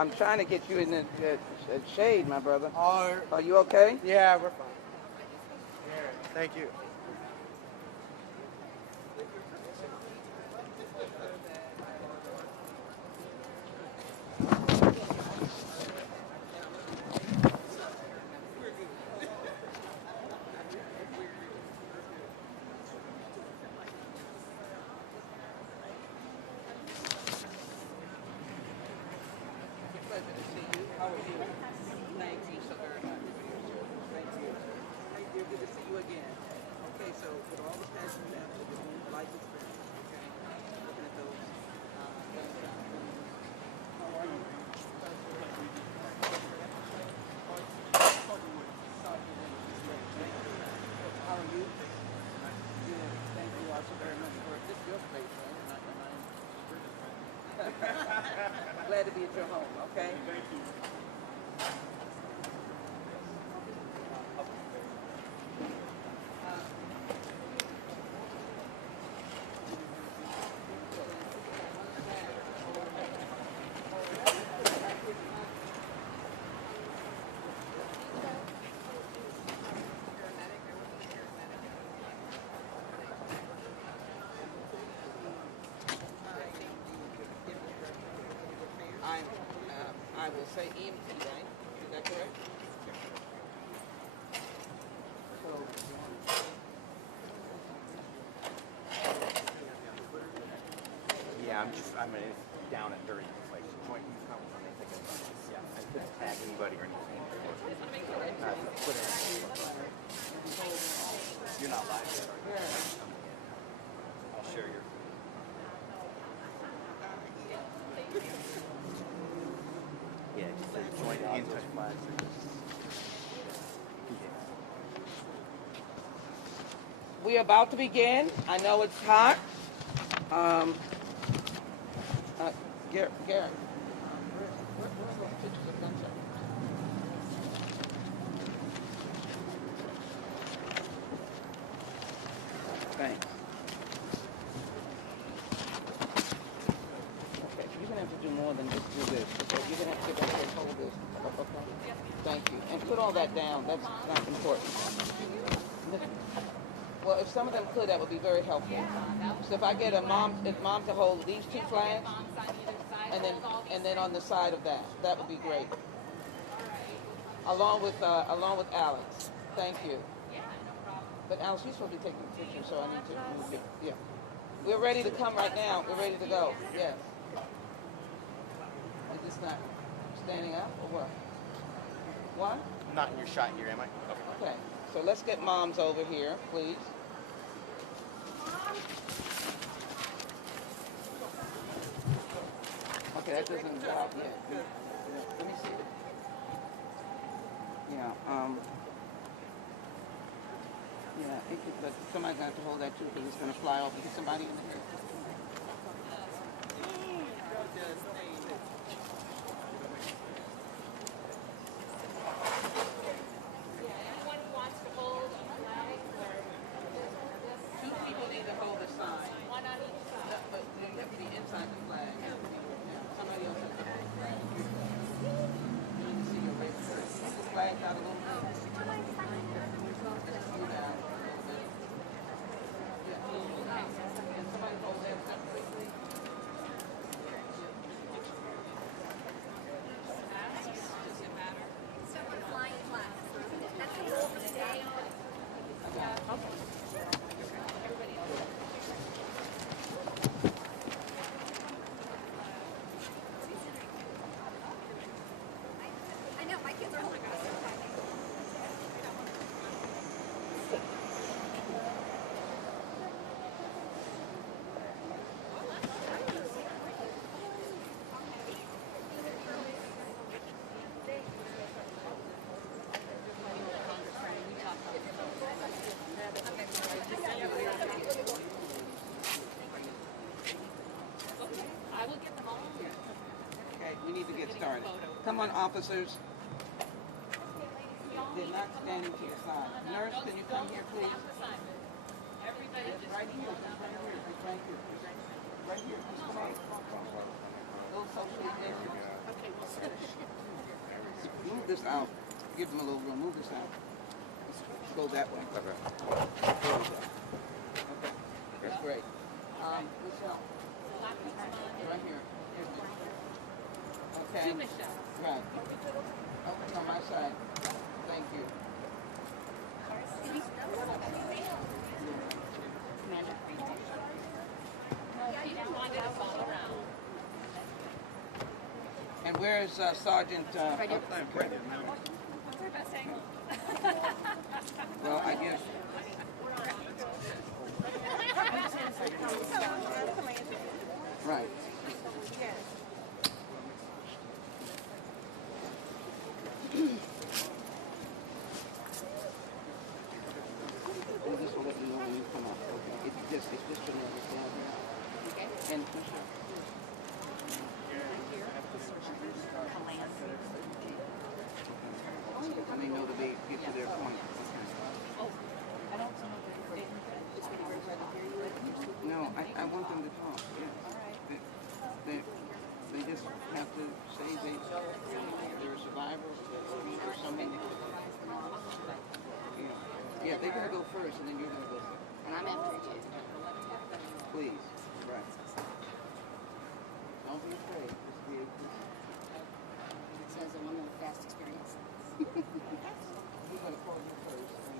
I'm trying to get you in the shade, my brother. Are you okay? Yeah, we're fine. Here, thank you. Pleasure to see you. How are you? Thank you so very much. Thank you. Thank you. Good to see you again. Okay, so with all the passion you have for your own life experience, okay, looking at those gunshots. How are you? How are you? Good. Thank you also very much for this is your space, right? Not mine. Glad to be at your home, okay? Thank you. I will say EMT, right? Is that correct? So, yeah, I'm down and dirty. It's like joint use conference. I'm thinking about this. Yeah, I couldn't tag anybody or anything. You're not live yet, are you? Yeah. I'll share your. Yeah, just a joint in-touch flags. we're about to begin. I know it's hot. Garrett, where's those pictures of Gunshot? Thanks. Okay, you're gonna have to do more than just do this. Okay, you're gonna have to hold this. Okay. Thank you. And put all that down. That's not important. Well, if some of them could, that would be very helpful. So if I get a mom to hold these two flags, and then on the side of that would be great. Along with Alex. Thank you. But Alex, you're supposed to be taking a picture, so I need to move it. Yeah. We're ready to come right now. We're ready to go. Yes. Is this not standing up or what? What? Not in your shot here, am I? Okay. So let's get moms over here, please. Okay, that doesn't go out yet. Let me see. Yeah, it could, but somebody's going to have to hold that too because it's going to fly off. Is somebody in there? Two people need to hold the sign. One on each side. But you have to be inside the flag. Yeah. Somebody else has to hold the flag. You need to see your red shirt. Put the flag out a little bit. Somebody hold that separately. I know, my kids are holding us. I will get them all. Okay, we need to get started. Come on, officers. They're not standing to your side. Nurse, can you come here, please? Everybody just Right here. Right here. Right here. Just come on. Go socially distance. okay, we'll sit. this out. Give them a little room. Move this out. Go that way. Okay. Okay. That's great. Michelle. Right here. Okay. To Michelle. Right. Okay, on my side. Thank you. She just wanted us all around. And where is Sergeant? What's our best angle? Well, I guess. Right. And this will let you know when you come up. Okay. It's just to understand. Okay. And I mean, know that they get to their point. No, I want them to talk. Yeah. They just have to say they're a survivor or something. Yeah, they're gonna go first, and then you're gonna go second. And I'm after you. Please. Right. Don't be afraid. Just be. Says a woman with vast experience. We're gonna call you first, and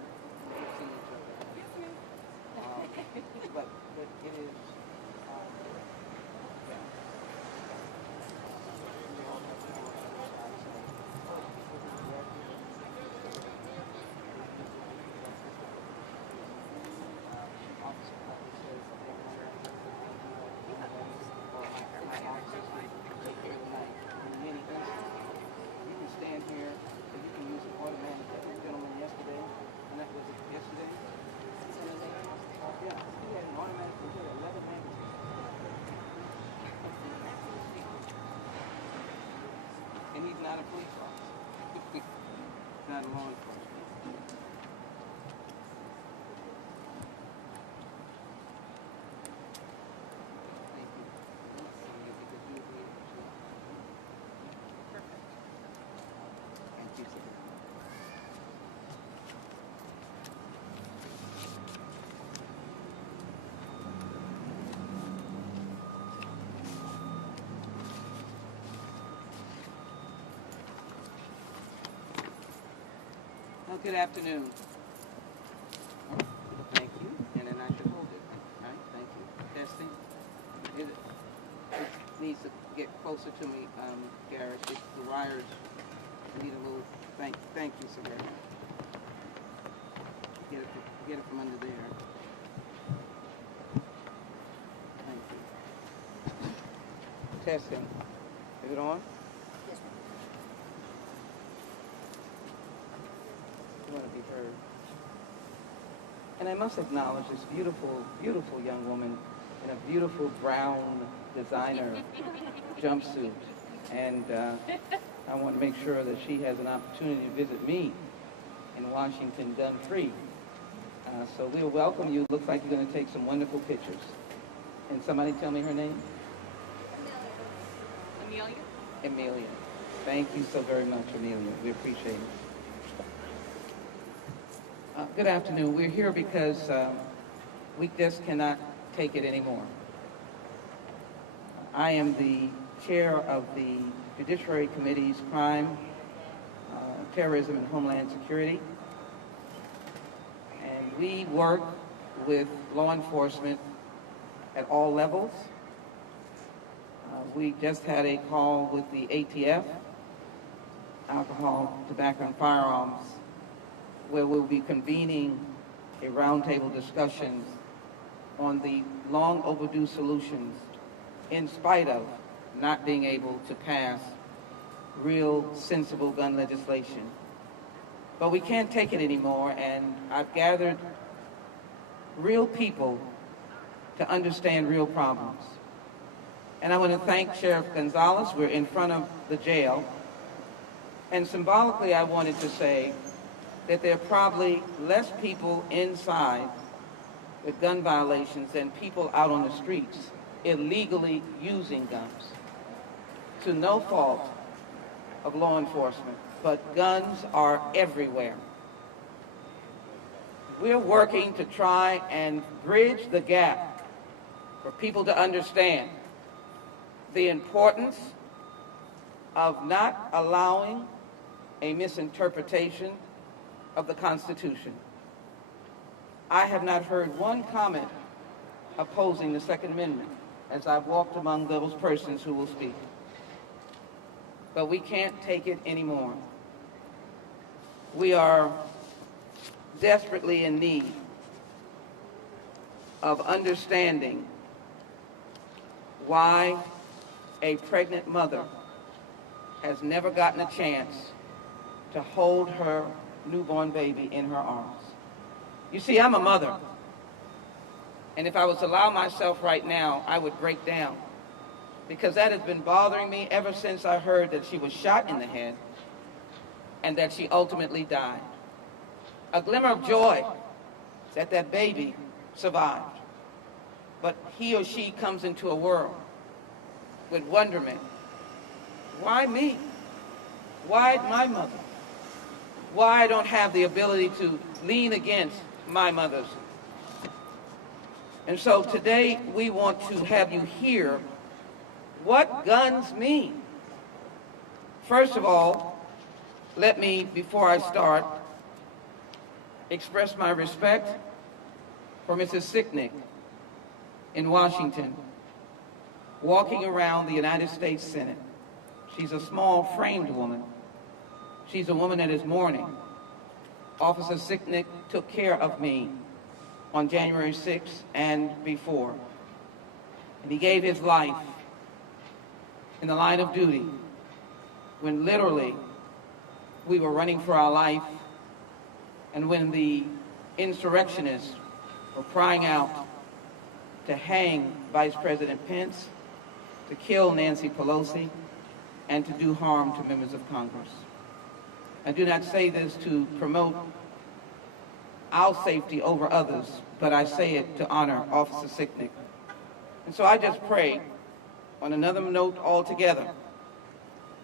we'll see each other. But it is. Yeah. You can stand here, and you can use an automatic. That gentleman yesterday, and that was yesterday. Yeah, he had an automatic computer, 11 magazines. And he's not a police officer. Not a law enforcement. Thank you. Because you'll be able to. Perfect. Thank you, sir. Well, good afternoon. Thank you, and then I should hold it. All right, thank you. Testing. It needs to get closer to me, Garrett. The wires need a little. Thank you, so very much. Get it from under there. Thank you. Testing. Is it on? You want to be heard. And I must acknowledge this beautiful, beautiful young woman in a beautiful brown designer jumpsuit. And I want to make sure that she has an opportunity to visit me in Washington, gun-free. So we'll welcome you. Looks like you're going to take some wonderful pictures. And somebody tell me her name? Amelia? Amelia. Thank you so very much, Amelia. We appreciate it. Good afternoon. We're here because we just cannot take it anymore. I am the chair of the Judiciary Committee's Crime, Terrorism, and Homeland Security. And we work with law enforcement at all levels. We just had a call with the ATF, Alcohol, Tobacco, and Firearms, where we'll be convening a roundtable discussion on the long overdue solutions in spite of not being able to pass real sensible gun legislation. But we can't take it anymore, and I've gathered real people to understand real problems. And I want to thank Sheriff Gonzalez. We're in front of the jail. And symbolically, I wanted to say that there are probably less people inside with gun violations than people out on the streets illegally using guns, to no fault of law enforcement, but guns are everywhere. We're working to try and bridge the gap for people to understand the importance of not allowing a misinterpretation of the Constitution. I have not heard one comment opposing the Second Amendment as I've walked among those persons who will speak. But we can't take it anymore. We are desperately in need of understanding why a pregnant mother has never gotten a chance to hold her newborn baby in her arms. You see, I'm a mother, and if I was to allow myself right now, I would break down, because that has been bothering me ever since I heard that she was shot in the head and that she ultimately died. A glimmer of joy that that baby survived, but he or she comes into a world with wonderment. Why me? Why my mother? Why I don't have the ability to lean against my mothers? And so today we want to have you hear what guns mean. First of all, let me, before I start, express my respect for Mrs. Sicknick in Washington, walking around the United States Senate. She's a small framed woman. She's a woman that is mourning. Officer Sicknick took care of me on January 6th and before. And he gave his life in the line of duty when literally we were running for our life, and when the insurrectionists were crying out to hang Vice President Pence, to kill Nancy Pelosi, and to do harm to members of Congress. I do not say this to promote our safety over others, but I say it to honor Officer Sicknick. And so I just pray, on another note altogether,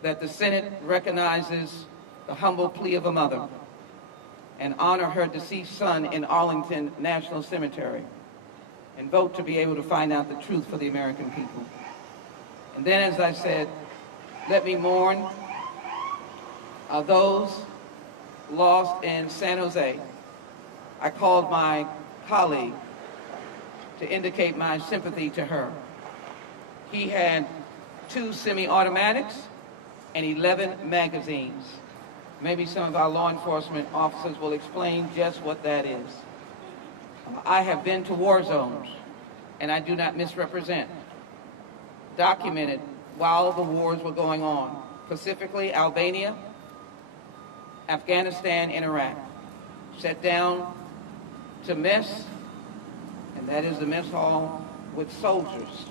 that the Senate recognizes the humble plea of a mother and honor her deceased son in Arlington National Cemetery and vote to be able to find out the truth for the American people. And then, as I said, let me mourn those lost in San Jose. I called my colleague to indicate my sympathy to her. He had 2 semi-automatics and 11 magazines. Maybe some of our law enforcement officers will explain just what that is. I have been to war zones, and I do not misrepresent, documented while the wars were going on, specifically Albania, Afghanistan, and Iraq. Sat down to mess, and that is the mess hall, with soldiers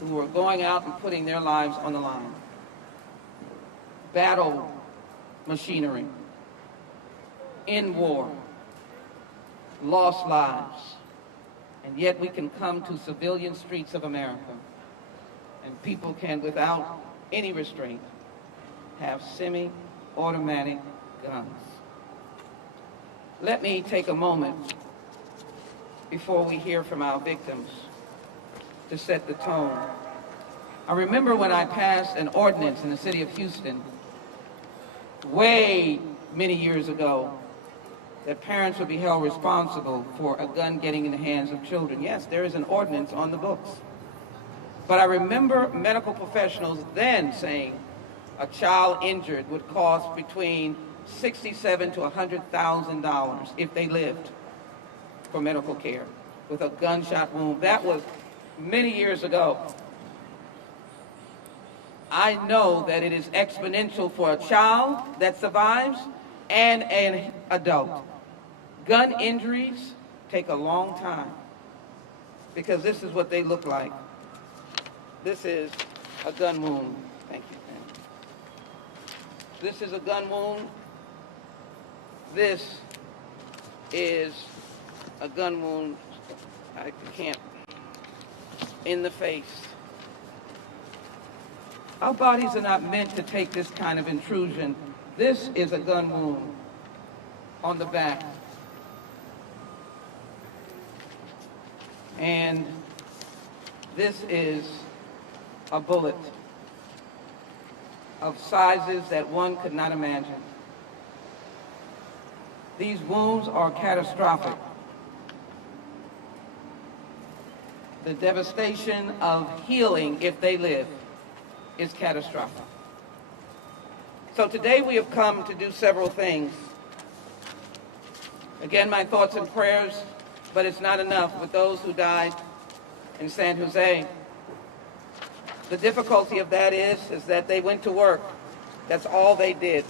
who were going out and putting their lives on the line. Battle machinery, in war, lost lives, and yet we can come to civilian streets of America, and people can, without any restraint, have semi-automatic guns. Let me take a moment before we hear from our victims to set the tone. I remember when I passed an ordinance in the city of Houston way many years ago that parents would be held responsible for a gun getting in the hands of children. Yes, there is an ordinance on the books. But I remember medical professionals then saying a child injured would cost between $67,000 to $100,000 if they lived for medical care with a gunshot wound. That was many years ago. I know that it is exponential for a child that survives and an adult. Gun injuries take a long time because this is what they look like. This is a gun wound. Thank you, Sam. This is a gun wound. This is a gun wound. I can't. In the face. Our bodies are not meant to take this kind of intrusion. This is a gun wound on the back. And this is a bullet of sizes that one could not imagine. These wounds are catastrophic. The devastation of healing, if they live, is catastrophic. So today we have come to do several things. Again, my thoughts and prayers, but it's not enough with those who died in San Jose. The difficulty of that is that they went to work. That's all they did.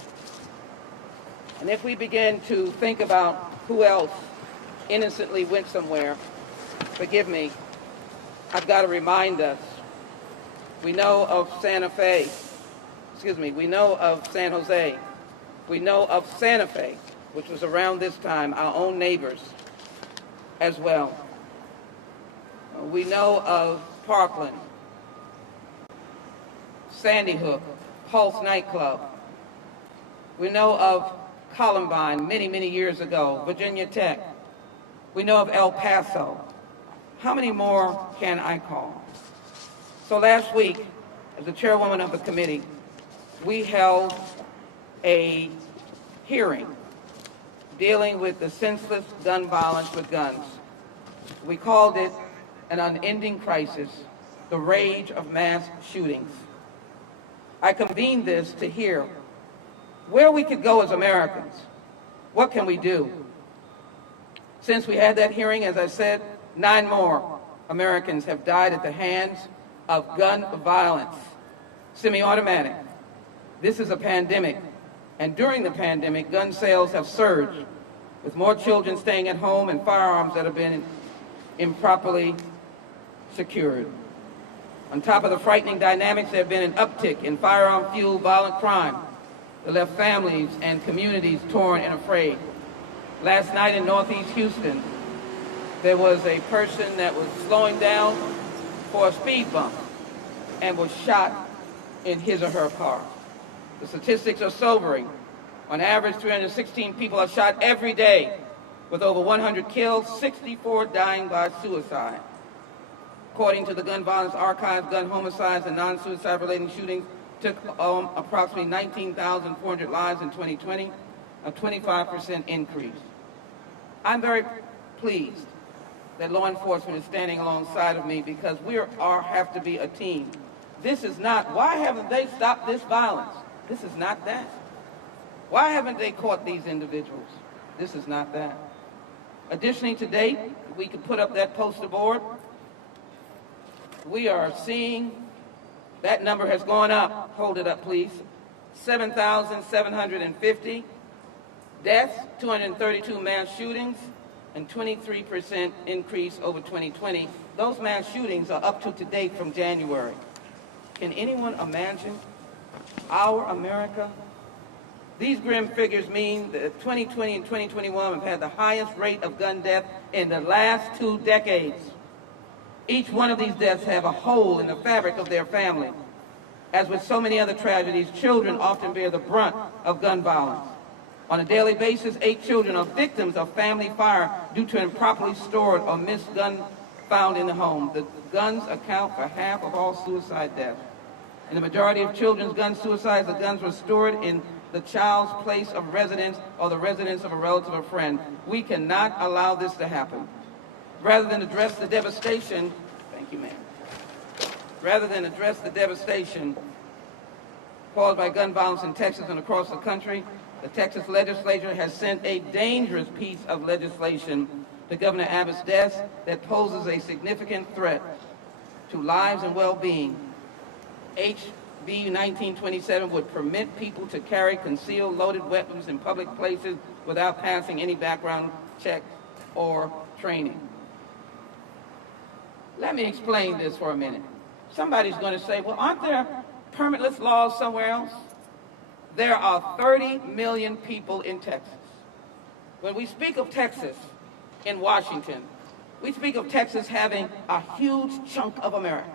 And if we begin to think about who else innocently went somewhere, forgive me, I've got to remind us. We know of we know of San Jose. We know of Santa Fe, which was around this time, our own neighbors as well. We know of Parkland, Sandy Hook, Pulse nightclub. We know of Columbine many, many years ago, Virginia Tech. We know of El Paso. How many more can I call? So last week, as the chairwoman of the committee, we held a hearing dealing with the senseless gun violence with guns. We called it an unending crisis, the rage of mass shootings. I convened this to hear where we could go as Americans. What can we do? Since we had that hearing, as I said, 9 more Americans have died at the hands of gun violence, semi-automatic. This is a pandemic, and during the pandemic, gun sales have surged, with more children staying at home and firearms that have been improperly secured. On top of the frightening dynamics, there have been an uptick in firearm-fueled violent crime that left families and communities torn and afraid. Last night in Northeast Houston, there was a person that was slowing down for a speed bump and was shot in his or her car. The statistics are sobering. On average, 316 people are shot every day, with over 100 killed, 64 dying by suicide. According to the Gun Violence Archive, gun homicides and non-suicide related shootings took approximately 19,400 lives in 2020, a 25% increase. I'm very pleased that law enforcement is standing alongside of me, because we have to be a team. This is not, why haven't they stopped this violence? This is not that. Why haven't they caught these individuals? This is not that. Additionally, to date, we could put up that poster board. We are seeing that number has gone up. Hold it up, please. 7,750 deaths, 232 mass shootings, and 23% increase over 2020. Those mass shootings are up to date from January. Can anyone imagine our America? These grim figures mean that 2020 and 2021 have had the highest rate of gun death in the last 2 decades. Each one of these deaths have a hole in the fabric of their family. As with so many other tragedies, children often bear the brunt of gun violence. On a daily basis, 8 children are victims of family fire due to improperly stored or missed gun found in the home. The guns account for half of all suicide deaths. In the majority of children's gun suicides, the guns were stored in the child's place of residence or the residence of a relative or friend. We cannot allow this to happen. Rather than address the devastation, thank you, ma'am. Rather than address the devastation caused by gun violence in Texas and across the country, the Texas legislature has sent a dangerous piece of legislation to Governor Abbott's desk that poses a significant threat to lives and well-being. HB 1927 would permit people to carry concealed loaded weapons in public places without passing any background check or training. Let me explain this for a minute. Somebody's going to say, well, aren't there permitless laws somewhere else? There are 30 million people in Texas. When we speak of Texas in Washington, we speak of Texas having a huge chunk of America.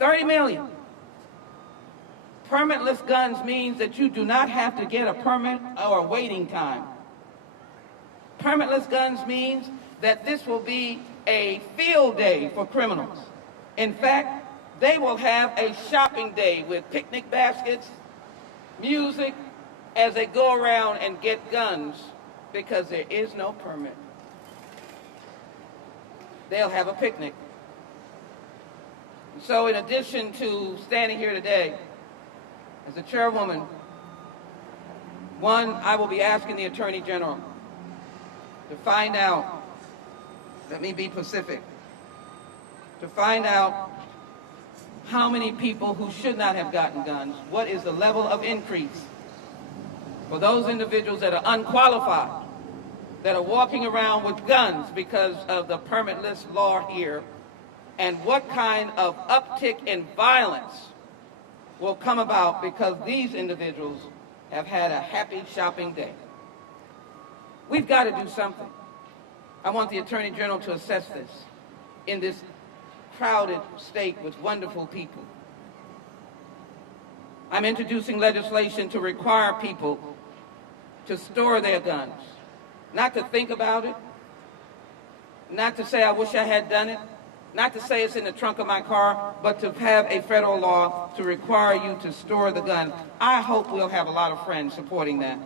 30 million. Permitless guns means that you do not have to get a permit or a waiting time. Permitless guns means that this will be a field day for criminals. In fact, they will have a shopping day with picnic baskets, music, as they go around and get guns because there is no permit. They'll have a picnic. So in addition to standing here today as the chairwoman, one, I will be asking the Attorney General to find out, let me be specific, to find out how many people who should not have gotten guns, what is the level of increase for those individuals that are unqualified, that are walking around with guns because of the permitless law here, and what kind of uptick in violence will come about because these individuals have had a happy shopping day. We've got to do something. I want the Attorney General to assess this in this crowded state with wonderful people. I'm introducing legislation to require people to store their guns, not to think about it, not to say I wish I had done it, not to say it's in the trunk of my car, but to have a federal law to require you to store the gun. I hope we'll have a lot of friends supporting that.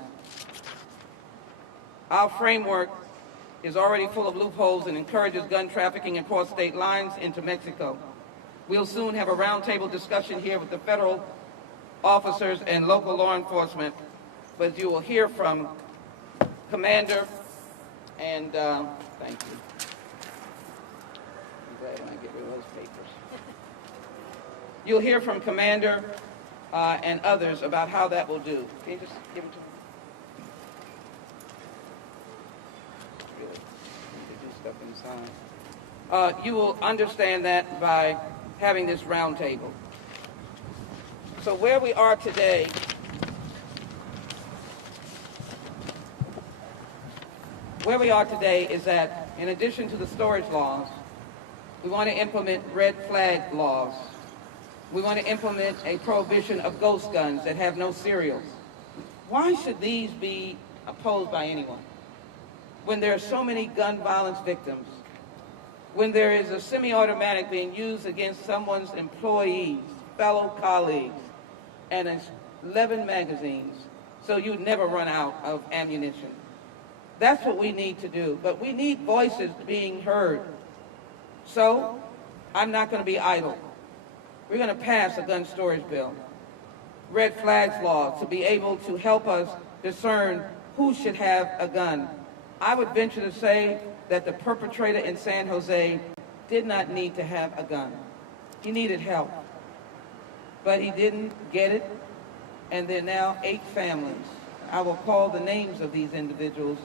Our framework is already full of loopholes and encourages gun trafficking across state lines into Mexico. We'll soon have a roundtable discussion here with the federal officers and local law enforcement, but you will hear from Commander and thank you. I'm glad when I get rid of those papers. You'll hear from Commander and others about how that will do. Can you just give it to me? Really, they do stuff inside. You will understand that by having this roundtable. So where we are today, is that in addition to the storage laws, we want to implement red flag laws. We want to implement a prohibition of ghost guns that have no serials. Why should these be opposed by anyone? When there are so many gun violence victims, when there is a semi-automatic being used against someone's employees, fellow colleagues, and it's 11 magazines, so you'd never run out of ammunition. That's what we need to do, but we need voices being heard. So, I'm not going to be idle. We're going to pass a gun storage bill, red flags law, to be able to help us discern who should have a gun. I would venture to say that the perpetrator in San Jose did not need to have a gun. He needed help, but he didn't get it, and there are now 8 families. I will call the names of these individuals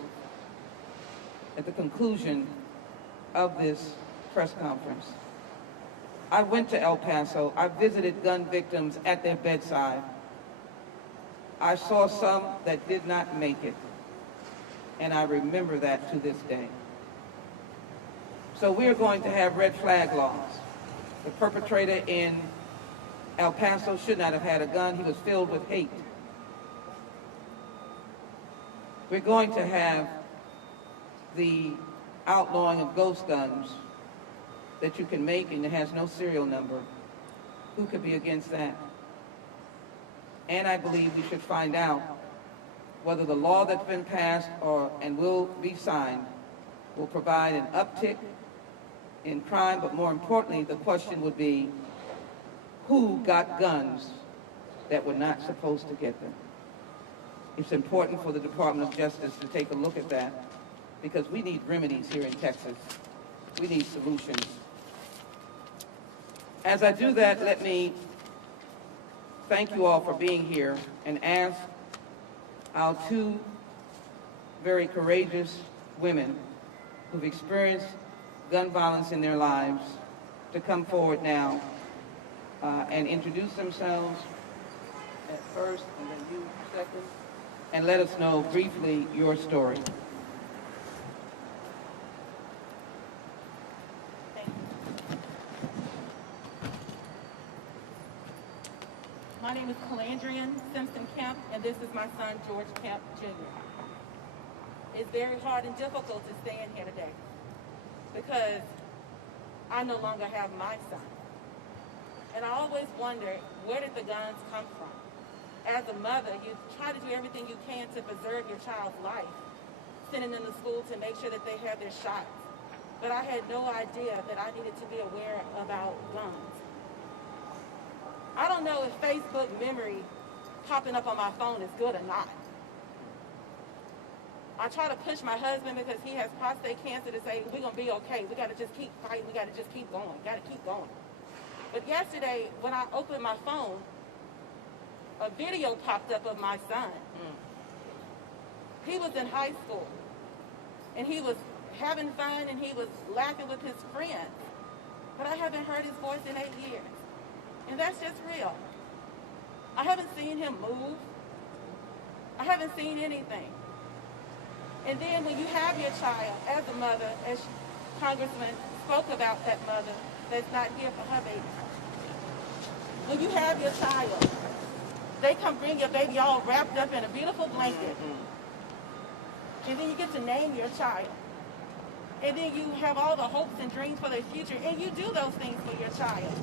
at the conclusion of this press conference. I went to El Paso. I visited gun victims at their bedside. I saw some that did not make it, and I remember that to this day. So we're going to have red flag laws. The perpetrator in El Paso should not have had a gun. He was filled with hate. We're going to have the outlawing of ghost guns that you can make and it has no serial number. Who could be against that? And I believe we should find out whether the law that's been passed and will be signed will provide an uptick in crime, but more importantly, the question would be, who got guns that were not supposed to get them? It's important for the Department of Justice to take a look at that, because we need remedies here in Texas. We need solutions. As I do that, let me thank you all for being here and ask our 2 very courageous women who've experienced gun violence in their lives to come forward now and introduce themselves at first, and then you second, and let us know briefly your story. My name is Colleen Calandrian Simpson Kemp, and this is my son, George Kemp, Jr. It's very hard and difficult to stand here today because I no longer have my son. And I always wonder, where did the guns come from? As a mother, you try to do everything you can to preserve your child's life, sending them to school to make sure that they have their shots. But I had no idea that I needed to be aware about guns. I don't know if Facebook memory popping up on my phone is good or not. I try to push my husband because he has prostate cancer to say, we're going to be okay. We got to just keep fighting. We got to just keep going. Got to keep going. But yesterday, when I opened my phone, a video popped up of my son. He was in high school, and he was having fun, and he was laughing with his friends. But I haven't heard his voice in 8 years. And that's just real. I haven't seen him move. I haven't seen anything. And then when you have your child, as a mother, as Congressman spoke about that mother that's not here for her baby. When you have your child, they come bring your baby all wrapped up in a beautiful blanket. And then you get to name your child. And then you have all the hopes and dreams for their future, and you do those things for your child.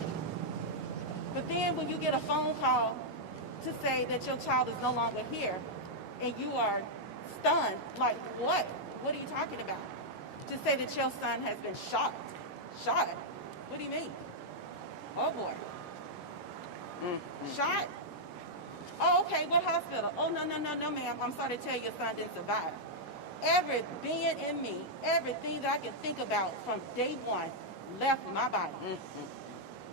But then when you get a phone call to say that your child is no longer here, and you are stunned, like, what? What are you talking about? To say that your son has been shot. Shot? What do you mean? Oh, boy. Shot? Oh, okay, what hospital? Oh, no, ma'am. I'm sorry to tell you, your son didn't survive. Every being in me, everything that I can think about from day one left my body.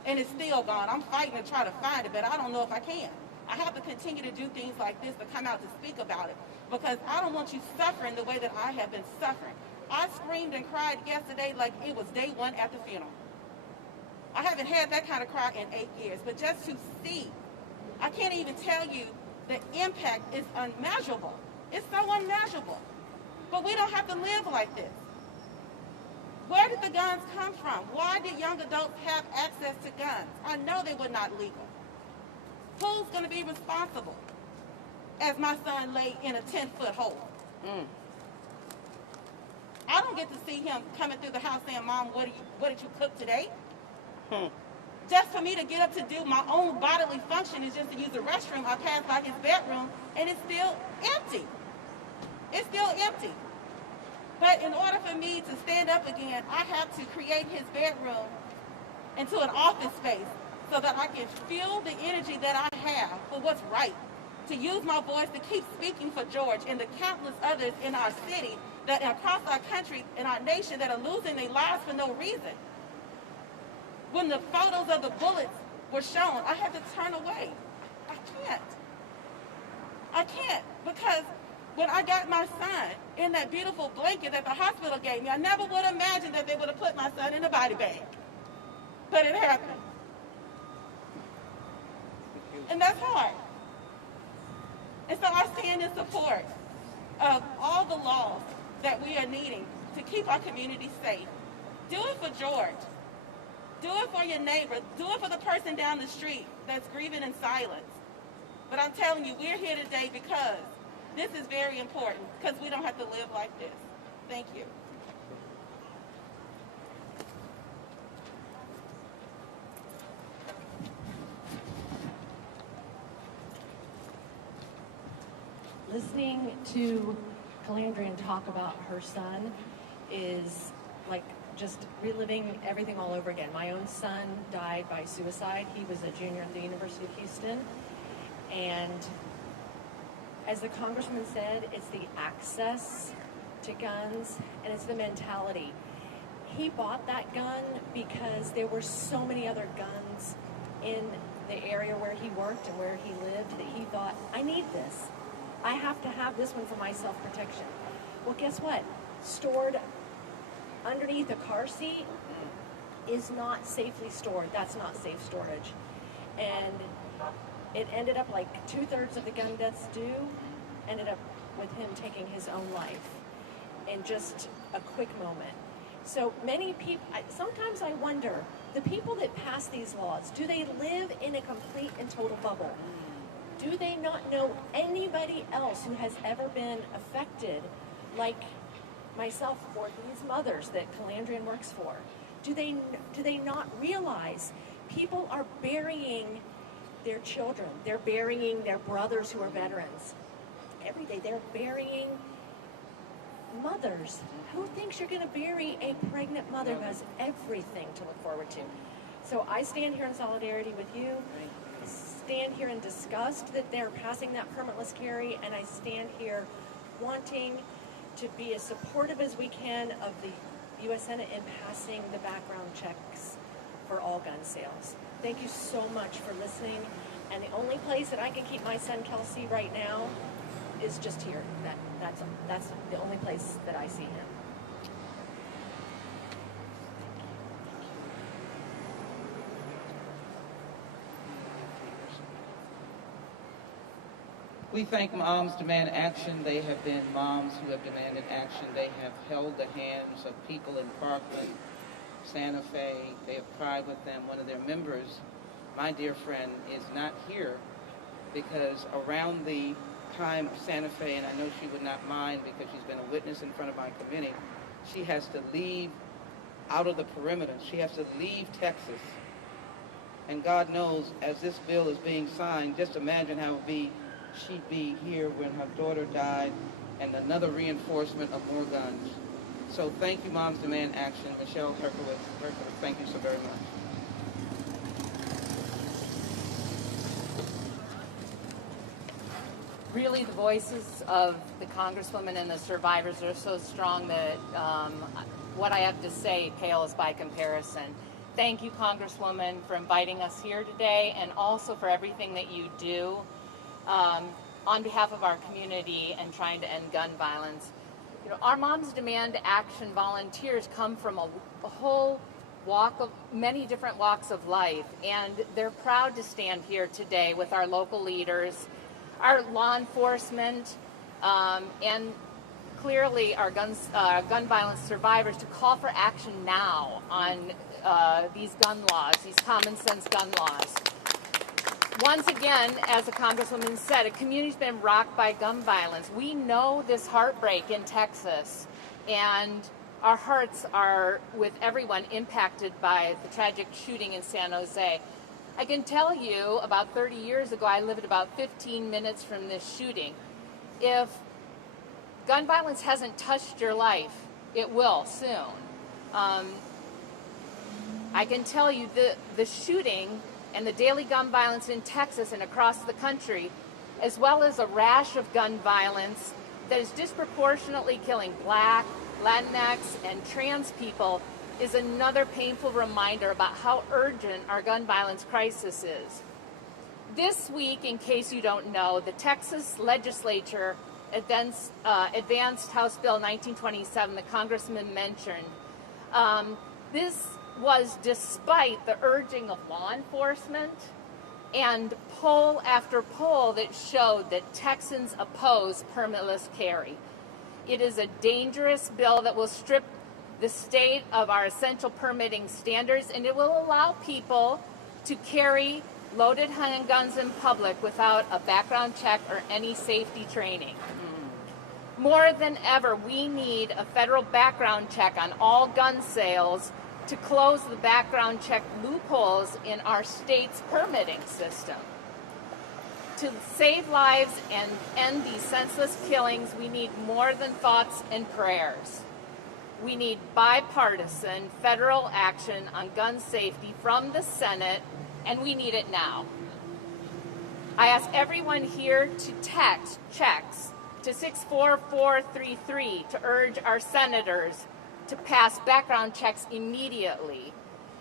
And it's still gone. I'm fighting to try to find it, but I don't know if I can. I have to continue to do things like this to come out to speak about it because I don't want you suffering the way that I have been suffering. I screamed and cried yesterday like it was day one at the funeral. I haven't had that kind of cry in 8 years, but just to see, I can't even tell you the impact is unmeasurable. It's so unmeasurable. But we don't have to live like this. Where did the guns come from? Why did young adults have access to guns? I know they were not legal. Who's going to be responsible as my son lay in a 10-foot hole? I don't get to see him coming through the house saying, Mom, what did you cook today? Just for me to get up to do my own bodily function is just to use the restroom. I pass by his bedroom, and it's still empty. It's still empty. But in order for me to stand up again, I have to create his bedroom into an office space so that I can feel the energy that I have for what's right, to use my voice to keep speaking for George and the countless others in our city, that across our country and our nation that are losing their lives for no reason. When the photos of the bullets were shown, I had to turn away. I can't because when I got my son in that beautiful blanket that the hospital gave me, I never would have imagined that they would have put my son in a body bag. But it happened. And that's hard. And so I stand in support of all the laws that we are needing to keep our community safe. Do it for George. Do it for your neighbor. Do it for the person down the street that's grieving in silence. But I'm telling you, we're here today because this is very important, because we don't have to live like this. Thank you. Listening to Calandrian talk about her son is like just reliving everything all over again. My own son died by suicide. He was a junior at the University of Houston. And as the Congressman said, it's the access to guns and it's the mentality. He bought that gun because there were so many other guns in the area where he worked and where he lived that he thought, I need this. I have to have this one for my self-protection. Well, guess what? Stored underneath a car seat is not safely stored. That's not safe storage. And it ended up like 2/3 of the gun deaths ended up with him taking his own life in just a quick moment. So many people, sometimes I wonder, the people that pass these laws, do they live in a complete and total bubble? Do they not know anybody else who has ever been affected like myself or these mothers that Calandrian works for? Do they not realize people are burying their children? They're burying their brothers who are veterans. Every day they're burying mothers. Who thinks you're going to bury a pregnant mother who has everything to look forward to? So I stand here in solidarity with you. I stand here in disgust that they're passing that permitless carry, and I stand here wanting to be as supportive as we can of the U.S. Senate in passing the background checks for all gun sales. Thank you so much for listening. And the only place that I can keep my son Kelsey right now is just here. That's the only place that I see him. We thank Moms Demand Action. They have been moms who have demanded action. They have held the hands of people in Parkland, Santa Fe. They have cried with them. One of their members, my dear friend, is not here because around the time of Santa Fe, and I know she would not mind because she's been a witness in front of my committee, she has to leave out of the perimeter. She has to leave Texas. And God knows, as this bill is being signed, just imagine how it would be she'd be here when her daughter died, and another reinforcement of more guns. So thank you, Moms Demand Action. Michelle Herkowitz, thank you so very much. Really, the voices of the Congresswoman and the survivors are so strong that what I have to say pales by comparison. Thank you, Congresswoman, for inviting us here today, and also for everything that you do on behalf of our community and trying to end gun violence. You know, our Moms Demand Action volunteers come from a whole many different walks of life, and they're proud to stand here today with our local leaders, our law enforcement, and clearly our gun violence survivors to call for action now on these gun laws, these common sense gun laws. Once again, as the Congresswoman said, a community's been rocked by gun violence. We know this heartbreak in Texas, and our hearts are with everyone impacted by the tragic shooting in San Jose. I can tell you, about 30 years ago, I lived about 15 minutes from this shooting. If gun violence hasn't touched your life, it will soon. I can tell you the shooting and the daily gun violence in Texas and across the country, as well as a rash of gun violence that is disproportionately killing Black, Latinx, and trans people, is another painful reminder about how urgent our gun violence crisis is. This week, in case you don't know, the Texas legislature advanced House Bill 1927, the Congressman mentioned. This was despite the urging of law enforcement and poll after poll that showed that Texans oppose permitless carry. It is a dangerous bill that will strip the state of our essential permitting standards, and it will allow people to carry loaded handguns in public without a background check or any safety training. More than ever, we need a federal background check on all gun sales to close the background check loopholes in our state's permitting system. To save lives and end these senseless killings, we need more than thoughts and prayers. We need bipartisan federal action on gun safety from the Senate, and we need it now. I ask everyone here to text checks to 64433 to urge our senators to pass background checks immediately.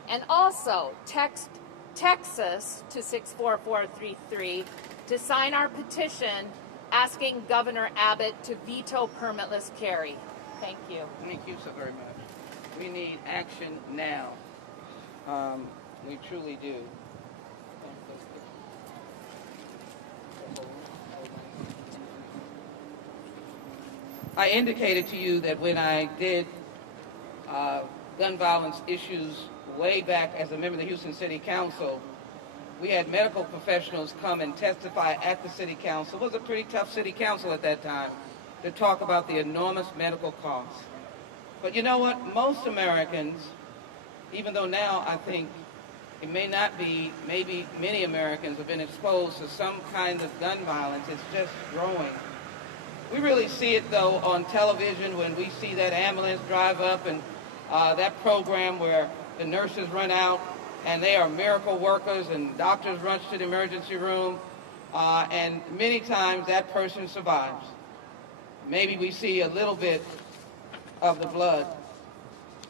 And also text Texas to 64433 to sign our petition asking Governor Abbott to veto permitless carry. Thank you. Thank you so very much. We need action now. We truly do. I indicated to you that when I did gun violence issues way back as a member of the Houston City Council, we had medical professionals come and testify at the city council. It was a pretty tough city council at that time to talk about the enormous medical costs. But you know what? Most Americans, even though now I think it may not be, maybe many Americans have been exposed to some kind of gun violence. It's just growing. We really see it, though, on television when we see that ambulance drive up and that program where the nurses run out and they are miracle workers and doctors rush to the emergency room, and many times that person survives. Maybe we see a little bit of the blood,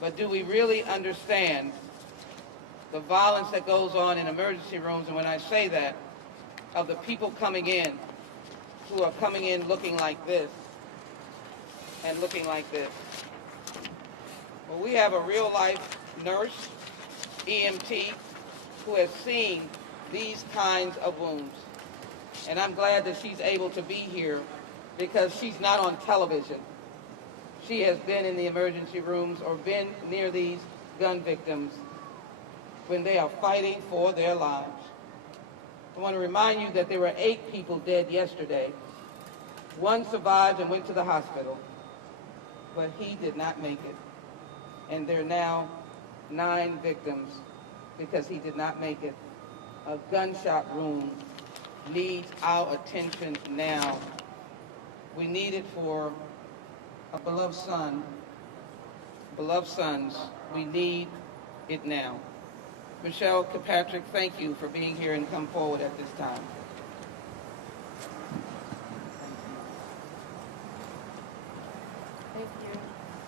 but do we really understand the violence that goes on in emergency rooms? And when I say that, of the people coming in, who are coming in looking like this and looking like this. Well, we have a real-life nurse, EMT, who has seen these kinds of wounds. And I'm glad that she's able to be here because she's not on television. She has been in the emergency rooms or been near these gun victims when they are fighting for their lives. I want to remind you that there were 8 people dead yesterday. 1 survived and went to the hospital, but he did not make it. And there are now 9 victims because he did not make it. A gunshot wound needs our attention now. We need it for a beloved son, beloved sons. We need it now. Michelle Kilpatrick, thank you for being here and come forward at this time. Thank you,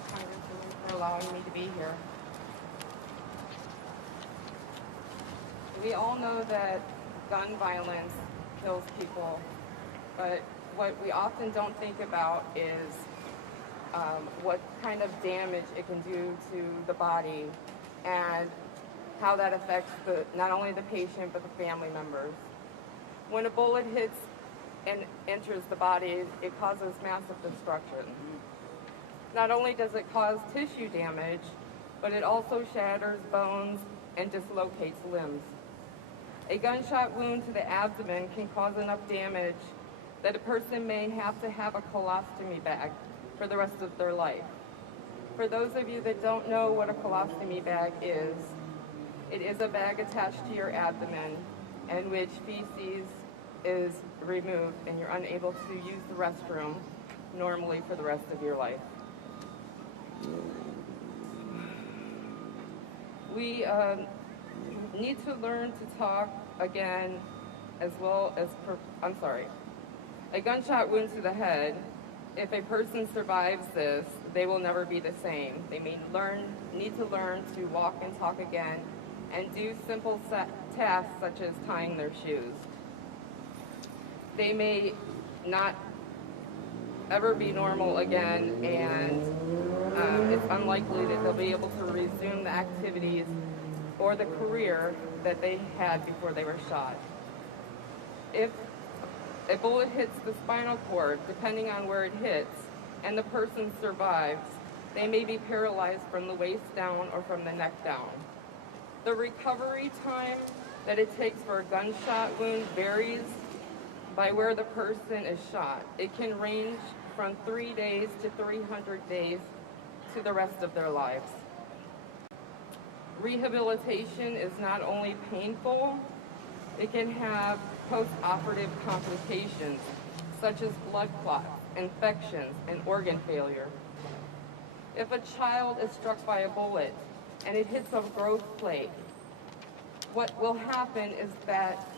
Congresswoman, for allowing me to be here. We all know that gun violence kills people, but what we often don't think about is what kind of damage it can do to the body and how that affects not only the patient but the family members. When a bullet hits and enters the body, it causes massive destruction. Not only does it cause tissue damage, but it also shatters bones and dislocates limbs. A gunshot wound to the abdomen can cause enough damage that a person may have to have a colostomy bag for the rest of their life. For those of you that don't know what a colostomy bag is, it is a bag attached to your abdomen in which feces is removed and you're unable to use the restroom normally for the rest of your life. We need to learn to talk again as well as, a gunshot wound to the head, if a person survives this, they will never be the same. They need to learn to walk and talk again and do simple tasks such as tying their shoes. They may not ever be normal again, and it's unlikely that they'll be able to resume the activities or the career that they had before they were shot. If a bullet hits the spinal cord, depending on where it hits, and the person survives, they may be paralyzed from the waist down or from the neck down. The recovery time that it takes for a gunshot wound varies by where the person is shot. It can range from 3 days to 300 days to the rest of their lives. Rehabilitation is not only painful, it can have post-operative complications such as blood clots, infections, and organ failure. If a child is struck by a bullet and it hits a growth plate, what will happen is that,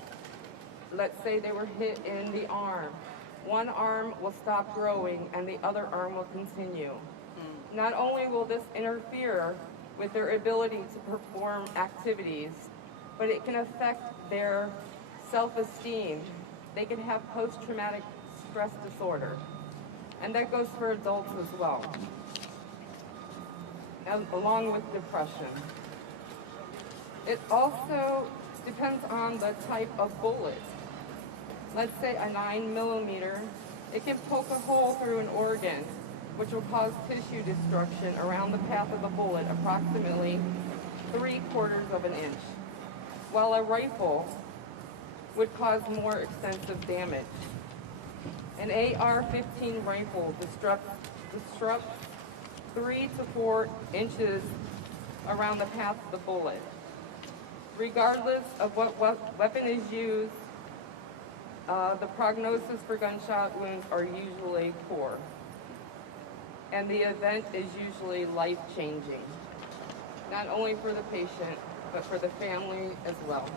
let's say they were hit in the arm, one arm will stop growing and the other arm will continue. Not only will this interfere with their ability to perform activities, but it can affect their self-esteem. They can have post-traumatic stress disorder, and that goes for adults as well, and along with depression. It also depends on the type of bullet. Let's say a 9mm, it can poke a hole through an organ, which will cause tissue destruction around the path of the bullet, approximately 3/4 of an inch. While a rifle would cause more extensive damage. An AR-15 rifle disrupts 3 to 4 inches around the path of the bullet. Regardless of what weapon is used, the prognosis for gunshot wounds are usually poor, and the event is usually life-changing, not only for the patient, but for the family as well.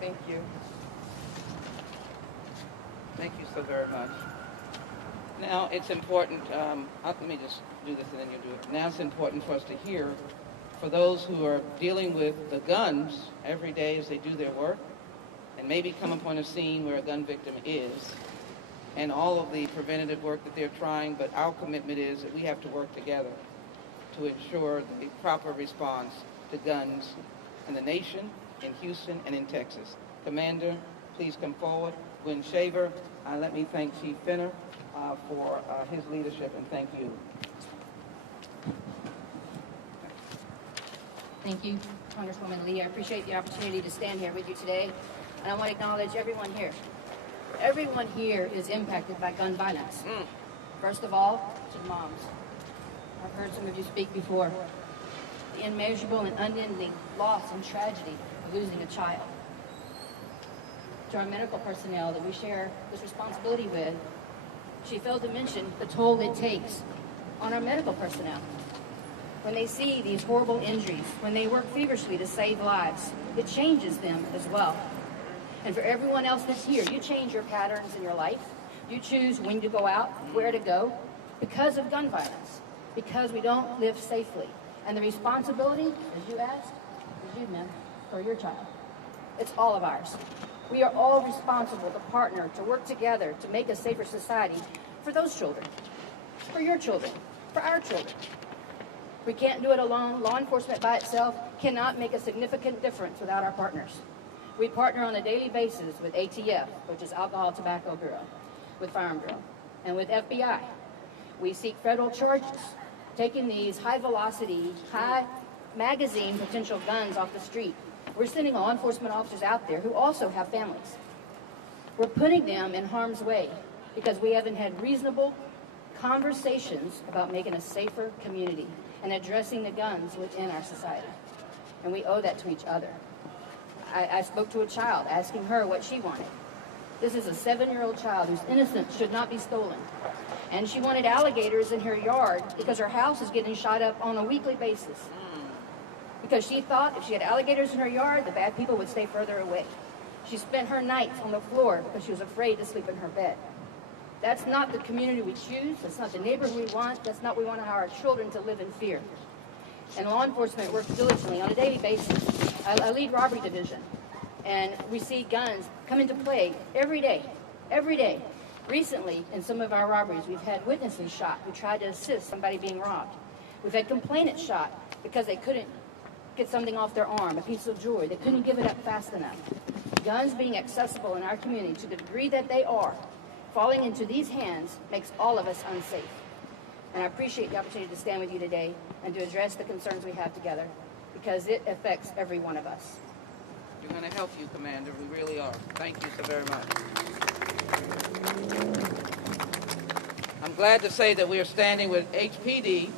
Thank you. Thank you so very much. Now it's important, let me just do this and then you do it. Now it's important for us to hear, for those who are dealing with the guns every day as they do their work, and maybe come upon a scene where a gun victim is, and all of the preventative work that they're trying, but our commitment is that we have to work together to ensure the proper response to guns in the nation, in Houston, and in Texas. Commander, please come forward. Gwen Shaver, let me thank Chief Finner for his leadership, and thank you. Thank you, Congresswoman Lee. I appreciate the opportunity to stand here with you today. And I want to acknowledge everyone here. Everyone here is impacted by gun violence. First of all, to the moms. I've heard some of you speak before. The immeasurable and unending loss and tragedy of losing a child. To our medical personnel that we share this responsibility with, she failed to mention the toll it takes on our medical personnel. When they see these horrible injuries, when they work feverishly to save lives, it changes them as well. And for everyone else that's here, you change your patterns in your life. You choose when to go out, where to go, because of gun violence, because we don't live safely. And the responsibility, as you asked, is you, ma'am, for your child. It's all of ours. We are all responsible to partner, to work together, to make a safer society for those children, for your children, for our children. We can't do it alone. Law enforcement by itself cannot make a significant difference without our partners. We partner on a daily basis with ATF, which is Alcohol Tobacco Bureau, with Firearm Bureau, and with FBI. We seek federal charges, taking these high-velocity, high-magazine potential guns off the street. We're sending law enforcement officers out there who also have families. We're putting them in harm's way because we haven't had reasonable conversations about making a safer community and addressing the guns within our society. And we owe that to each other. I spoke to a child asking her what she wanted. This is a 7-year-old child whose innocence should not be stolen. And she wanted alligators in her yard because her house is getting shot up on a weekly basis. Because she thought if she had alligators in her yard, the bad people would stay further away. She spent her nights on the floor because she was afraid to sleep in her bed. That's not the community we choose. That's not the neighborhood we want. That's not what we want our children to live in fear. And law enforcement works diligently on a daily basis. I lead robbery division, and we see guns come into play every day, every day. Recently, in some of our robberies, we've had witnesses shot who tried to assist somebody being robbed. We've had complainants shot because they couldn't get something off their arm, a piece of jewelry. They couldn't give it up fast enough. Guns being accessible in our community to the degree that they are, falling into these hands makes all of us unsafe. And I appreciate the opportunity to stand with you today and to address the concerns we have together, because it affects every one of us. We're going to help you, Commander. We really are. Thank you so very much. I'm glad to say that we are standing with HPD,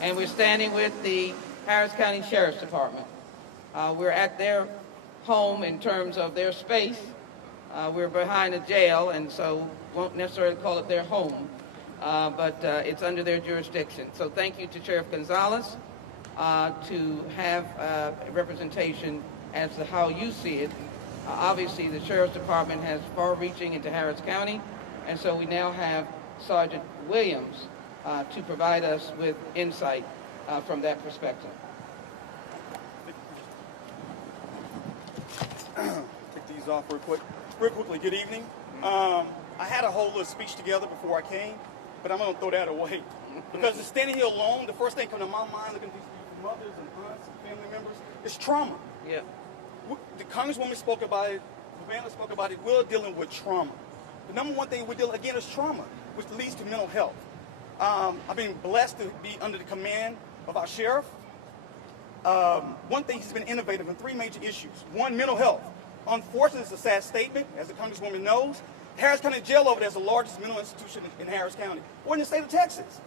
and we're standing with the Harris County Sheriff's Department. We're at their home in terms of their space. We're behind a jail, and so won't necessarily call it their home, but it's under their jurisdiction. So thank you to Sheriff Gonzalez to have representation as to how you see it. Obviously, the Sheriff's Department has far-reaching into Harris County, and so we now have Sergeant Williams to provide us with insight from that perspective. Take these off real quickly. Good evening. I had a whole little speech together before I came, but I'm going to throw that away. Because standing here alone, the first thing coming to my mind, looking at these mothers and aunts and family members, is trauma. Yeah. The Congresswoman spoke about it, the Vanna spoke about it, we're dealing with trauma. The number one thing we're dealing, again, is trauma, which leads to mental health. I've been blessed to be under the command of our sheriff. One thing, he's been innovative in 3 major issues. One, mental health. Unfortunately, it's a sad statement, as the Congresswoman knows. Harris County Jail over there is the largest mental institution in Harris County, or in the state of Texas.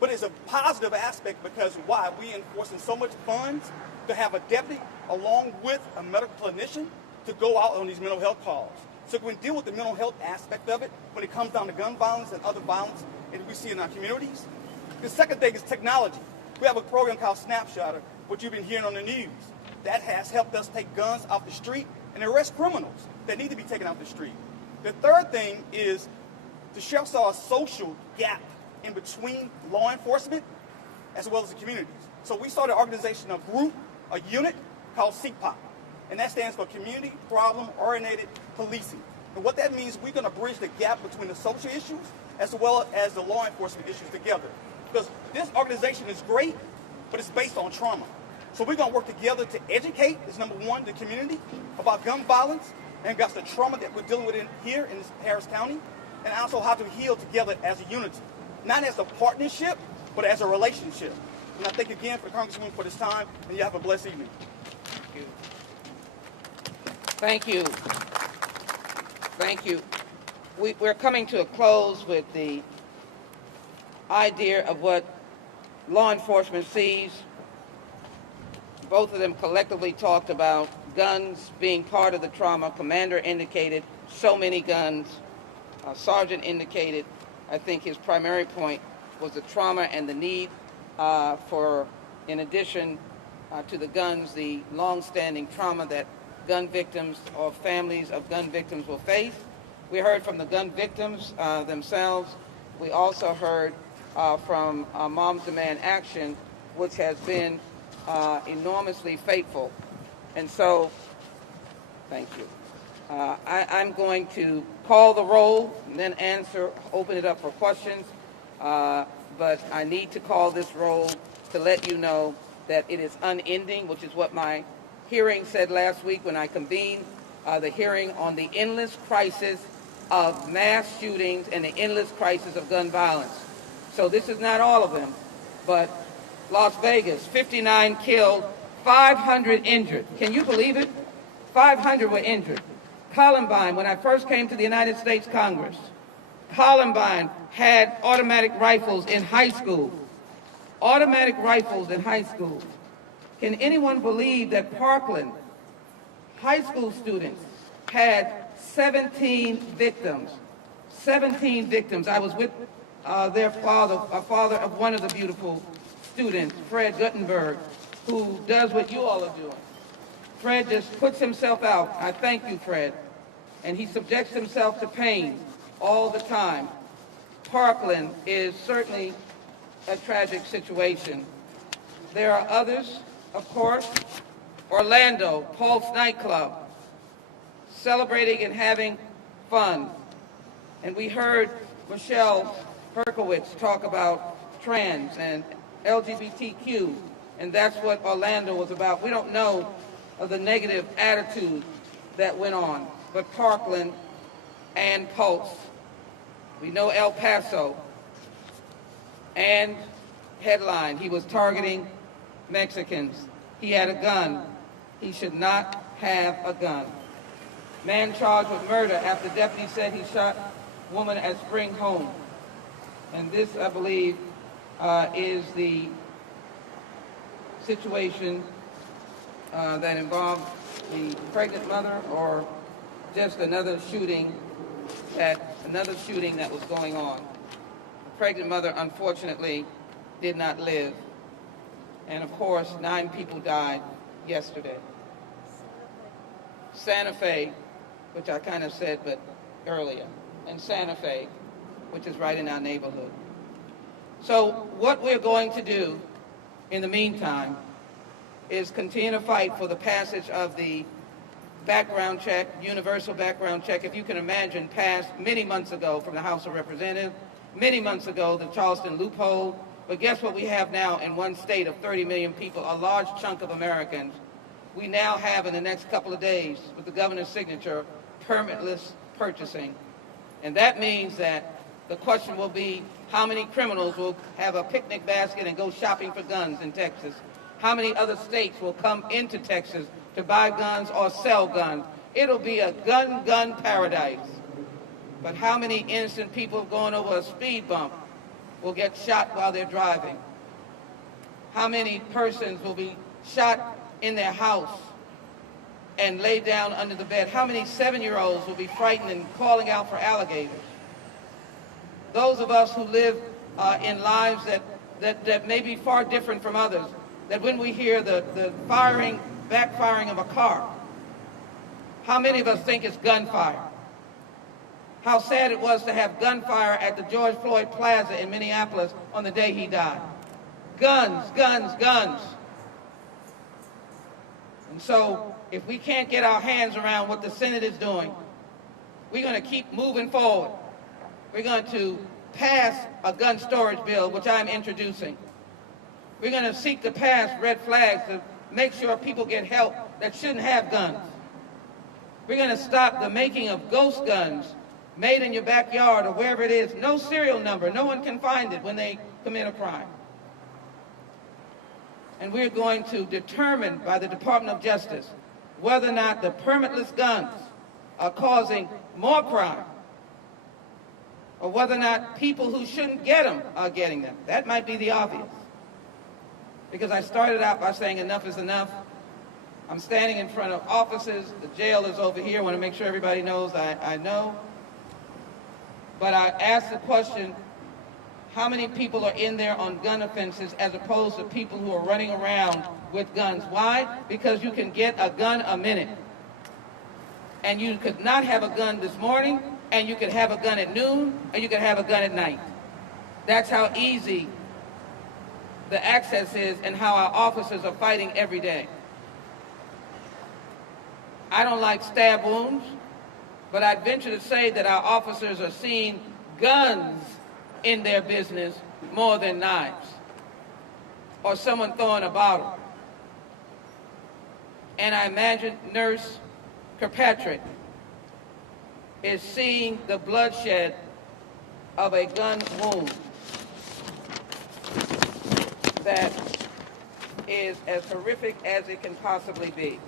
But it's a positive aspect because why? We enforcing so much funds to have a deputy along with a medical clinician to go out on these mental health calls. So we can deal with the mental health aspect of it when it comes down to gun violence and other violence that we see in our communities. The second thing is technology. We have a program called Snapshot, which you've been hearing on the news. That has helped us take guns off the street and arrest criminals that need to be taken off the street. The third thing is the sheriff saw a social gap in between law enforcement as well as the communities. So we started an organization, a group, a unit called CPOP, and that stands for Community Problem Orientated Policing. And what that means, we're going to bridge the gap between the social issues as well as the law enforcement issues together. Because this organization is great, but it's based on trauma. So we're going to work together to educate, is number one, the community about gun violence and got the trauma that we're dealing with here in Harris County, and also how to heal together as a unity. Not as a partnership, but as a relationship. And I thank you again for the Congresswoman for this time, and you have a blessed evening. Thank you. Thank you. We're coming to a close with the idea of what law enforcement sees. Both of them collectively talked about guns being part of the trauma. Commander indicated so many guns. Sergeant indicated, I think his primary point was the trauma and the need for, in addition to the guns, the long-standing trauma that gun victims or families of gun victims will face. We heard from the gun victims themselves. We also heard from Moms Demand Action, which has been enormously faithful. And so, thank you. I'm going to call the roll and then open it up for questions. But I need to call this roll to let you know that it is unending, which is what my hearing said last week when I convened the hearing on the endless crisis of mass shootings and the endless crisis of gun violence. So this is not all of them, but Las Vegas, 59 killed, 500 injured. Can you believe it? 500 were injured. Columbine, when I first came to the United States Congress, Columbine had automatic rifles in high school. Automatic rifles in high school. Can anyone believe that Parkland, high school students, had 17 victims? 17 victims. I was with their father, a father of one of the beautiful students, Fred Guttenberg, who does what you all are doing. Fred just puts himself out. I thank you, Fred. And he subjects himself to pain all the time. Parkland is certainly a tragic situation. There are others, of course. Orlando, Pulse nightclub, celebrating and having fun. And we heard Michelle Berkowitz talk about trans and LGBTQ, and that's what Orlando was about. We don't know of the negative attitude that went on, but Parkland and Pulse. We know El Paso, and headline, he was targeting Mexicans. He had a gun. He should not have a gun. Man charged with murder after deputy said he shot woman at Spring Home. And this, I believe, is the situation that involved the pregnant mother, or just another shooting that was going on. The pregnant mother, unfortunately, did not live. And of course, 9 people died yesterday. Santa Fe, which I kind of said but earlier, and Santa Fe, which is right in our neighborhood. So what we're going to do in the meantime is continue to fight for the passage of the background check, universal background check, if you can imagine, passed many months ago from the House of Representatives, many months ago, the Charleston loophole. But guess what we have now in one state of 30 million people, a large chunk of Americans. We now have in the next couple of days, with the governor's signature, permitless purchasing. And that means that the question will be, how many criminals will have a picnic basket and go shopping for guns in Texas? How many other states will come into Texas to buy guns or sell guns? It'll be a gun paradise. But how many innocent people going over a speed bump will get shot while they're driving? How many persons will be shot in their house and laid down under the bed? How many 7-year-olds will be frightened and calling out for alligators? Those of us who live in lives that may be far different from others, that when we hear the backfiring of a car, how many of us think it's gunfire? How sad it was to have gunfire at the George Floyd Plaza in Minneapolis on the day he died. Guns, guns, guns. And so, if we can't get our hands around what the Senate is doing, we're going to keep moving forward. We're going to pass a gun storage bill, which I'm introducing. We're going to seek to pass red flags to make sure people get help that shouldn't have guns. We're going to stop the making of ghost guns made in your backyard or wherever it is. No serial number. No one can find it when they commit a crime. And we're going to determine by the Department of Justice whether or not the permitless guns are causing more crime, or whether or not people who shouldn't get them are getting them. That might be the obvious. Because I started out by saying enough is enough. I'm standing in front of offices. The jail is over here. I want to make sure everybody knows I know. But I asked the question, how many people are in there on gun offenses as opposed to people who are running around with guns? Why? Because you can get a gun a minute. And you could not have a gun this morning, and you could have a gun at noon, and you could have a gun at night. That's how easy the access is and how our officers are fighting every day. I don't like stab wounds, but I'd venture to say that our officers are seeing guns in their business more than knives or someone throwing a bottle. And I imagine Nurse Kirkpatrick is seeing the bloodshed of a gun wound that is as horrific as it can possibly be.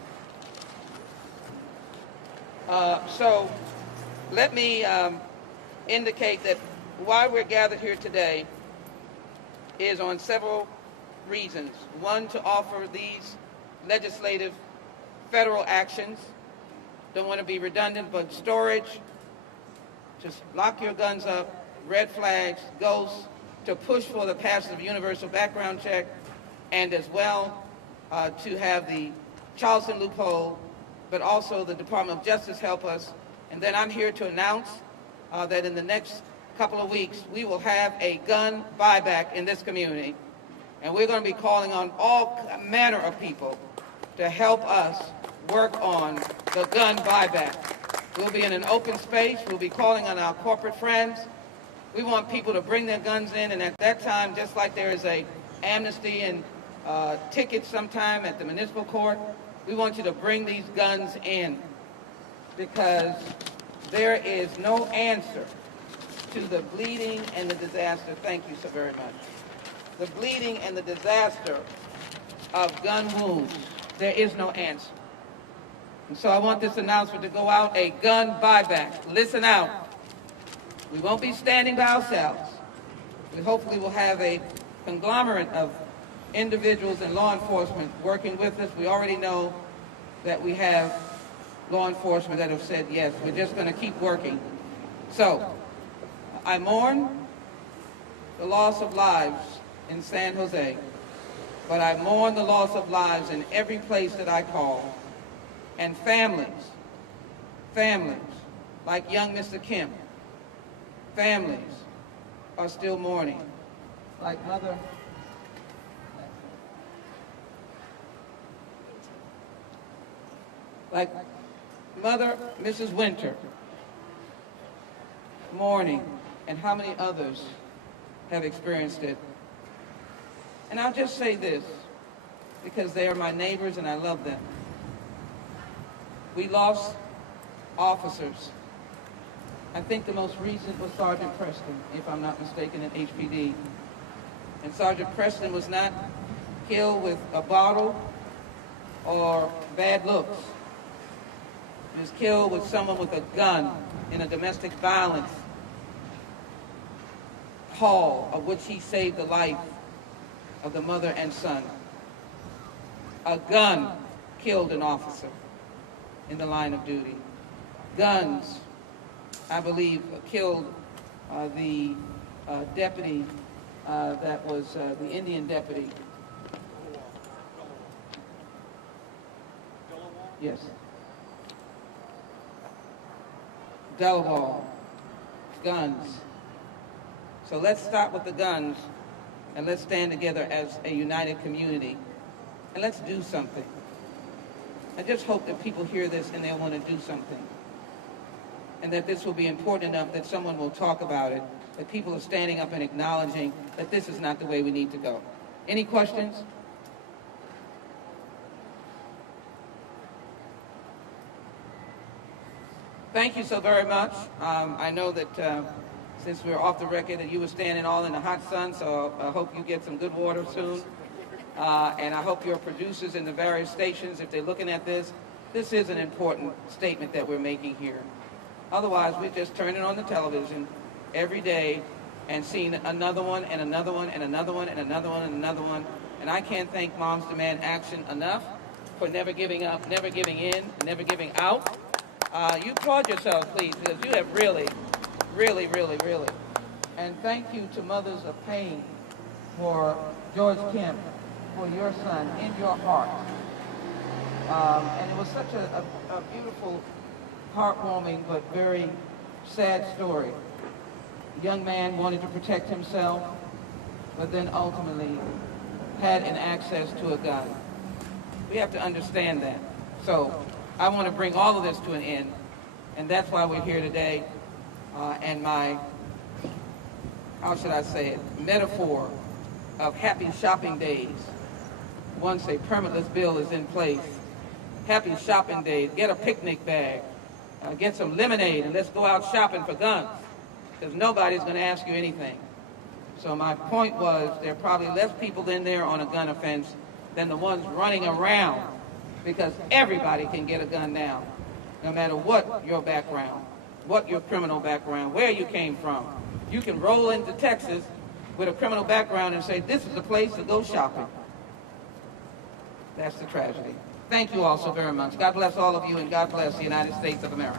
So let me indicate that why we're gathered here today is on several reasons. One, to offer these legislative federal actions. Don't want to be redundant, but storage, just lock your guns up, red flags, ghosts, to push for the passage of universal background check, and as well to have the Charleston loophole, but also the Department of Justice help us. And then I'm here to announce that in the next couple of weeks, we will have a gun buyback in this community. And we're going to be calling on all manner of people to help us work on the gun buyback. We'll be in an open space. We'll be calling on our corporate friends. We want people to bring their guns in, and at that time, just like there is a amnesty and tickets sometime at the municipal court, we want you to bring these guns in, because there is no answer to the bleeding and the disaster. Thank you so very much. The bleeding and the disaster of gun wounds. There is no answer. And so I want this announcement to go out, a gun buyback. Listen out. We won't be standing by ourselves. We hopefully will have a conglomerate of individuals in law enforcement working with us. We already know that we have law enforcement that have said yes. We're just going to keep working. So, I mourn the loss of lives in San Jose, but I mourn the loss of lives in every place that I call. And families, like young Mr. Kemp, families are still mourning, like Mother Mrs. Winter, mourning, and how many others have experienced it. And I'll just say this, because they are my neighbors and I love them. We lost officers. I think the most recent was Sergeant Preston, if I'm not mistaken, in HPD. And Sergeant Preston was not killed with a bottle or bad looks. He was killed with someone with a gun in a domestic violence call, of which he saved the life of the mother and son. A gun killed an officer in the line of duty. Guns, I believe, killed the deputy that was the Indian deputy. Yes. Delaware. Guns. So let's stop with the guns and let's stand together as a united community and let's do something. I just hope that people hear this and they'll want to do something. And that this will be important enough that someone will talk about it, that people are standing up and acknowledging that this is not the way we need to go. Any questions? Thank you so very much. I know that since we're off the record that you were standing all in the hot sun, so I hope you get some good water soon. And I hope your producers in the various stations, if they're looking at this is an important statement that we're making here. Otherwise, we're just turning on the television every day and seeing another one and another one and another one and another one and another one. And I can't thank Moms Demand Action enough for never giving up, never giving in, never giving out. You applaud yourselves, please, because you have really, really, really, really. And thank you to Mothers of Pain for George Kemp, for your son, in your heart. And it was such a beautiful, heartwarming, but very sad story. A young man wanted to protect himself, but then ultimately had an access to a gun. We have to understand that. So I want to bring all of this to an end, and that's why we're here today. And my, how should I say it, metaphor of happy shopping days once a permitless bill is in place. Happy shopping days. Get a picnic bag. Get some lemonade and let's go out shopping for guns, because nobody's going to ask you anything. So my point was there are probably less people in there on a gun offense than the ones running around, because everybody can get a gun now, no matter what your background, what your criminal background, where you came from. You can roll into Texas with a criminal background and say, this is the place to go shopping. That's the tragedy. Thank you all so very much. God bless all of you, and God bless the United States of America.